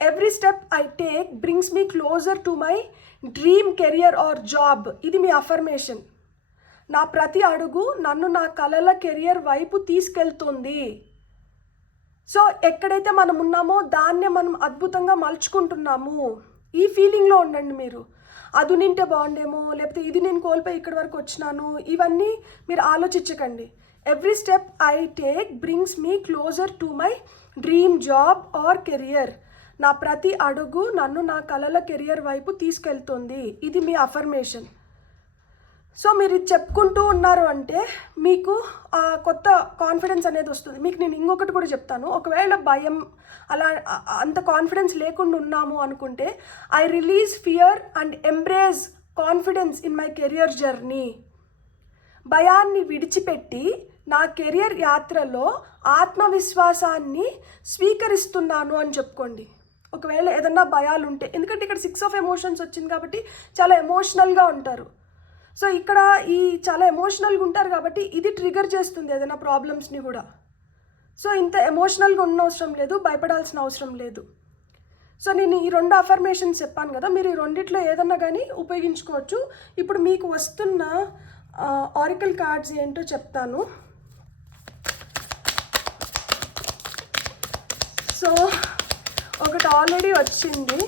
Every step I take brings me closer to my dream career or job. ఇది మీ అఫర్మేషన్. నా ప్రతి అడుగు నన్ను నా కలల కెరియర్ వైపు తీసుకెళ్తుంది. సో ఎక్కడైతే మనం ఉన్నామో దాన్నే మనం అద్భుతంగా మలుచుకుంటున్నాము. ఈ ఫీలింగ్లో ఉండండి మీరు. అది నింటే బాగుండేమో, లేకపోతే ఇది నేను కోల్పోయి ఇక్కడి వరకు వచ్చినాను, ఇవన్నీ మీరు ఆలోచించకండి. Every step I take brings me closer to my dream job or career. నా ప్రతి అడుగు నన్ను నా కలల కెరియర్ వైపు తీసుకెళ్తుంది. ఇది మీ అఫర్మేషన్. సో మీరు ఇది చెప్పుకుంటూ ఉన్నారు అంటే మీకు ఆ కొత్త కాన్ఫిడెన్స్ అనేది వస్తుంది. మీకు నేను ఇంకొకటి కూడా చెప్తాను, ఒకవేళ భయం అలా అంత కాన్ఫిడెన్స్ లేకుండా ఉన్నాము అనుకుంటే, I release fear and embrace confidence in my career journey. భయాన్ని విడిచిపెట్టి నా కెరియర్ యాత్రలో ఆత్మవిశ్వాసాన్ని స్వీకరిస్తున్నాను అని చెప్పుకోండి. ఒకవేళ ఏదన్నా భయాలు ఉంటే, ఎందుకంటే ఇక్కడ 6 ఆఫ్ ఎమోషన్స్ వచ్చింది కాబట్టి చాలా ఎమోషనల్గా ఉంటారు. సో ఇక్కడ ఈ చాలా ఎమోషనల్గా ఉంటారు కాబట్టి ఇది ట్రిగర్ చేస్తుంది ఏదైనా ప్రాబ్లమ్స్ని కూడా. సో ఇంత ఎమోషనల్గా ఉన్న అవసరం లేదు, భయపడాల్సిన అవసరం లేదు. సో నేను ఈ 2 అఫర్మేషన్స్ చెప్పాను కదా, మీరు ఈ రెండిట్లో ఏదన్నా కానీ ఉపయోగించుకోవచ్చు. ఇప్పుడు మీకు వస్తున్న ఆరికల్ కార్డ్స్ ఏంటో చెప్తాను. సో ఒకటి ఆల్రెడీ వచ్చింది,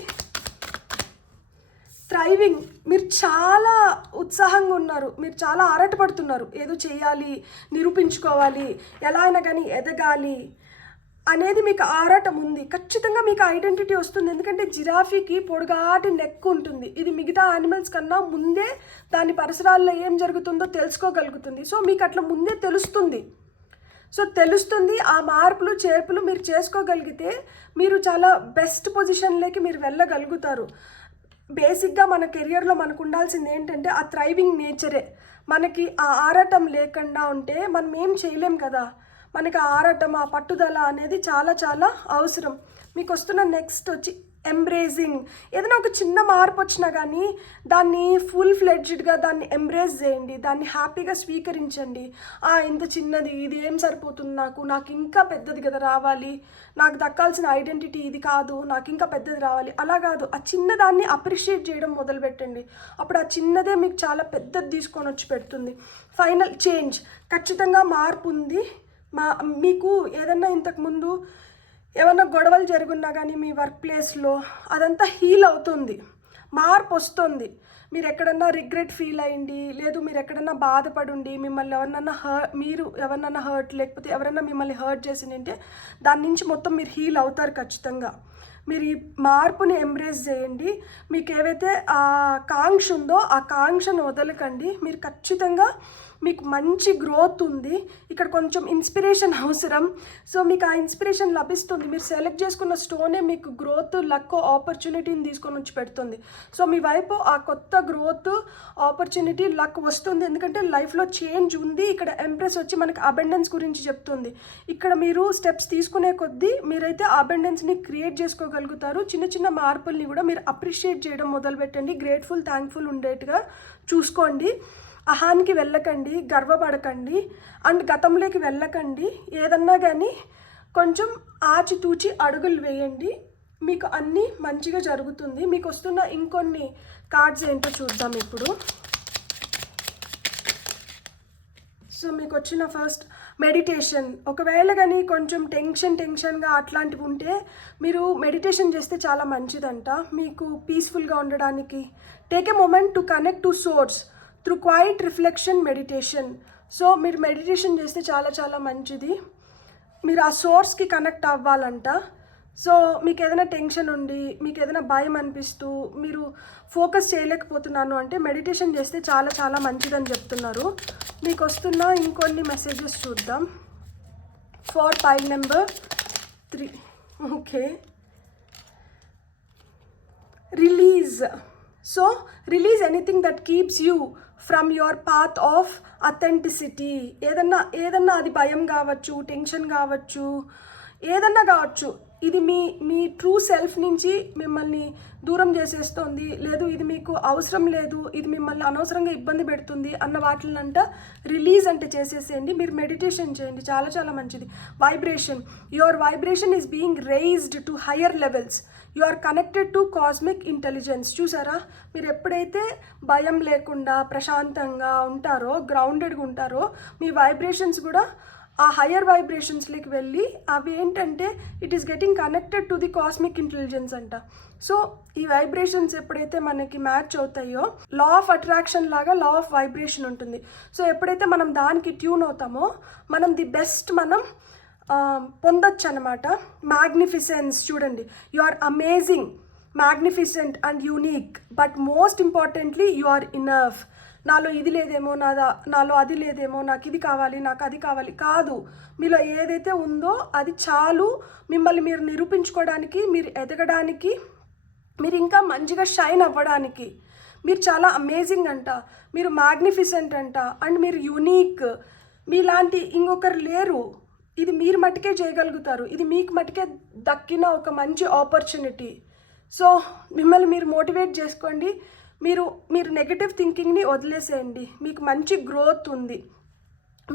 థ్రైవింగ్. మీరు చాలా ఉత్సాహంగా ఉన్నారు, మీరు చాలా ఆరాటపడుతున్నారు, ఏదో చేయాలి, నిరూపించుకోవాలి, ఎలా అయినా కానీ ఎదగాలి అనేది మీకు ఆరాటం ఉంది. ఖచ్చితంగా మీకు ఐడెంటిటీ వస్తుంది. ఎందుకంటే జిరాఫీకి పొడుగాటి నెక్ ఉంటుంది. ఇది మిగతా యానిమల్స్ కన్నా ముందే దాని పరిసరాల్లో ఏం జరుగుతుందో తెలుసుకోగలుగుతుంది. సో మీకు అట్లా ముందే తెలుస్తుంది. సో తెలుస్తుంది, ఆ మార్పులు చేర్పులు మీరు చేసుకోగలిగితే మీరు చాలా బెస్ట్ పొజిషన్లోకి మీరు వెళ్ళగలుగుతారు. బేసిక్గా మన కెరియర్లో మనకు ఉండాల్సింది ఏంటంటే ఆ థ్రైవింగ్ నేచరే. మనకి ఆ ఆరాటం లేకుండా ఉంటే మనం ఏం చేయలేం కదా. మనకి ఆ ఆరాటం, ఆ పట్టుదల అనేది చాలా చాలా అవసరం. మీకు వస్తున్న నెక్స్ట్ వచ్చి ఎంబ్రేజింగ్. ఏదైనా ఒక చిన్న మార్పు వచ్చినా కానీ దాన్ని ఫుల్ ఫ్లెడ్జ్డ్గా దాన్ని ఎంబ్రేజ్ చేయండి, దాన్ని హ్యాపీగా స్వీకరించండి. ఇంత చిన్నది, ఇది ఏం సరిపోతుంది, నాకు ఇంకా పెద్దది కదా రావాలి, నాకు దక్కాల్సిన ఐడెంటిటీ ఇది కాదు, నాకు ఇంకా పెద్దది రావాలి, అలా కాదు. ఆ చిన్నదాన్ని అప్రిషియేట్ చేయడం మొదలుపెట్టండి. అప్పుడు ఆ చిన్నదే మీకు చాలా పెద్దది తీసుకొని వచ్చి పెడుతుంది. ఫైనల్ చేంజ్, ఖచ్చితంగా మార్పు ఉంది. మీకు ఏదన్నా ఇంతకుముందు ఏమన్నా గొడవలు జరుగున్నా కానీ మీ వర్క్ ప్లేస్లో అదంతా హీల్ అవుతుంది, మార్పు వస్తుంది. మీరు ఎక్కడన్నా రిగ్రెట్ ఫీల్ అయ్యింది, లేదు మీరు ఎక్కడన్నా బాధపడుండి, మిమ్మల్ని ఎవరన్నా హర్ట్, లేకపోతే ఎవరన్నా మిమ్మల్ని హర్ట్ చేసిందంటే దాని నుంచి మొత్తం మీరు హీల్ అవుతారు ఖచ్చితంగా. మీరు ఈ మార్పుని ఎంబ్రేస్ చేయండి. మీకు ఏవైతే ఆ కాంక్ష ఉందో ఆ కాంక్షను వదలకండి. మీరు ఖచ్చితంగా మీకు మంచి గ్రోత్ ఉంది. ఇక్కడ కొంచెం ఇన్స్పిరేషన్ అవసరం. సో మీకు ఆ ఇన్స్పిరేషన్ లభిస్తుంది. మీరు సెలెక్ట్ చేసుకున్న స్టోనే మీకు గ్రోత్, లక్, ఆపర్చునిటీని తీసుకొని వచ్చి పెడుతుంది. సో మీ వైపు ఆ కొత్త గ్రోత్, ఆపర్చునిటీ, లక్ వస్తుంది. ఎందుకంటే లైఫ్లో చేంజ్ ఉంది. ఇక్కడ ఎంప్రెస్ వచ్చి మనకి అబెండెన్స్ గురించి చెప్తుంది. ఇక్కడ మీరు స్టెప్స్ తీసుకునే కొద్దీ మీరైతే అబెండెన్స్ని క్రియేట్ చేసుకోగలుగుతారు. చిన్న చిన్న మార్పుల్ని కూడా మీరు అప్రిషియేట్ చేయడం మొదలుపెట్టండి. గ్రేట్ఫుల్, థ్యాంక్ఫుల్ ఉండేట్టుగా చూసుకోండి. అహానికి వెళ్ళకండి, గర్వపడకండి, అండ్ గతంలోకి వెళ్ళకండి. ఏదన్నా కానీ కొంచెం ఆచితూచి అడుగులు వేయండి. మీకు అన్నీ మంచిగా జరుగుతుంది. మీకు వస్తున్న ఇంకొన్ని కార్డ్స్ ఏంటో చూద్దాం ఇప్పుడు. సో మీకు వచ్చిన ఫస్ట్ మెడిటేషన్. ఒకవేళ కానీ కొంచెం టెన్షన్గా అట్లాంటివి ఉంటే మీరు మెడిటేషన్ చేస్తే చాలా మంచిదంట. మీకు పీస్ఫుల్గా ఉండడానికి. Take a moment to connect to source through quiet reflection meditation. So మీరు మెడిటేషన్ చేస్తే చాలా చాలా మంచిది. మీరు ఆ సోర్స్కి కనెక్ట్ అవ్వాలంట. సో మీకు ఏదైనా టెన్షన్ ఉండి, మీకు ఏదైనా భయం అనిపిస్తూ మీరు ఫోకస్ చేయలేకపోతున్నాను అంటే మెడిటేషన్ చేస్తే చాలా చాలా మంచిదని చెప్తున్నారు. మీకు వస్తున్న ఇంకొన్ని మెసేజెస్ చూద్దాం. For pile number 3. Okay, release. So release anything that keeps you from your path of authenticity. ఏదన్నా అది భయం కావచ్చు, టెన్షన్ కావచ్చు, ఏదన్నా కావచ్చు. ఇది మీ ట్రూ సెల్ఫ్ నుంచి మిమ్మల్ని దూరం చేసేస్తుంది, లేదు ఇది మీకు అవసరం లేదు, ఇది మిమ్మల్ని అనవసరంగా ఇబ్బంది పెడుతుంది అన్న వాటినంట రిలీజ్ అంటే చేసేసేయండి. మీరు మెడిటేషన్ చేయండి, చాలా చాలా మంచిది. Vibration. Your vibration is being raised to higher levels. You are connected to cosmic intelligence. చూసారా, మీరు ఎప్పుడైతే భయం లేకుండా ప్రశాంతంగా ఉంటారో, గ్రౌండెడ్గా ఉంటారో, మీ వైబ్రేషన్స్ కూడా ఆ హయ్యర్ వైబ్రేషన్స్లోకి వెళ్ళి అవి ఏంటంటే it is getting connected to the cosmic intelligence అంట. సో ఈ వైబ్రేషన్స్ ఎప్పుడైతే మనకి మ్యాచ్ అవుతాయో, లా ఆఫ్ అట్రాక్షన్ లాగా లా ఆఫ్ వైబ్రేషన్ ఉంటుంది. సో ఎప్పుడైతే మనం దానికి ట్యూన్ అవుతామో మనం ది బెస్ట్ మనం పొందొచ్చు అనమాట. మ్యాగ్నిఫిసెన్స్. చూడండి, you are amazing, magnificent and unique, but most importantly you are enough. నాలో ఇది లేదేమో, నాలో అది లేదేమో, నాకు ఇది కావాలి, నాకు అది కావాలి కాదు. మీలో ఏదైతే ఉందో అది చాలు. మిమ్మల్ని మీరు నిరూపించుకోవడానికి, మీరు ఎదగడానికి, మీరు ఇంకా మంచిగా షైన్ అవ్వడానికి. మీరు చాలా అమేజింగ్ అంట, మీరు మ్యాగ్నిఫిసెంట్ అంట, అండ్ మీరు యూనిక్. మీలాంటి ఇంకొకరు లేరు. ఇది మీరు మట్టుకే చేయగలుగుతారు. ఇది మీకు మట్టుకే దక్కిన ఒక మంచి ఆపర్చునిటీ. సో మిమ్మల్ని మీరు మోటివేట్ చేసుకోండి. మీరు నెగటివ్ థింకింగ్ని వదిలేసేయండి. మీకు మంచి గ్రోత్ ఉంది,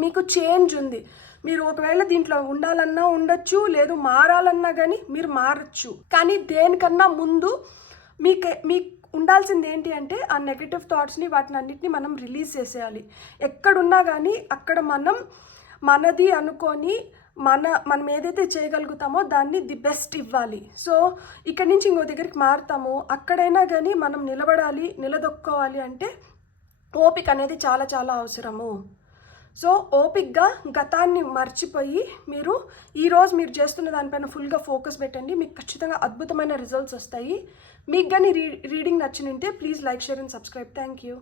మీకు చేంజ్ ఉంది. మీరు ఒకవేళ దీంట్లో ఉండాలన్నా ఉండొచ్చు, లేదు మారాలన్నా కానీ మీరు మారచ్చు. కానీ దేనికన్నా ముందు మీకు ఉండాల్సింది ఏంటి అంటే ఆ నెగటివ్ థాట్స్ని, వాటిని అన్నిటిని మనం రిలీజ్ చేసేయాలి. ఎక్కడున్నా కానీ అక్కడ మనం మనది అనుకొని మనం ఏదైతే చేయగలుగుతామో దాన్ని ది బెస్ట్ ఇవ్వాలి. సో ఇక్కడి నుంచి ఇంకో దగ్గరికి మారుతాము. అక్కడైనా కానీ మనం నిలబడాలి, నిలదొక్కోవాలి అంటే ఓపిక అనేది చాలా చాలా అవసరము. సో ఓపిక్గా గతాన్ని మర్చిపోయి ఈరోజు మీరు చేస్తున్న దానిపైన ఫుల్గా ఫోకస్ పెట్టండి. మీకు ఖచ్చితంగా అద్భుతమైన రిజల్ట్స్ వస్తాయి. మీకు కానీ రీడింగ్ నచ్చినంటే please like, share and subscribe. Thank you.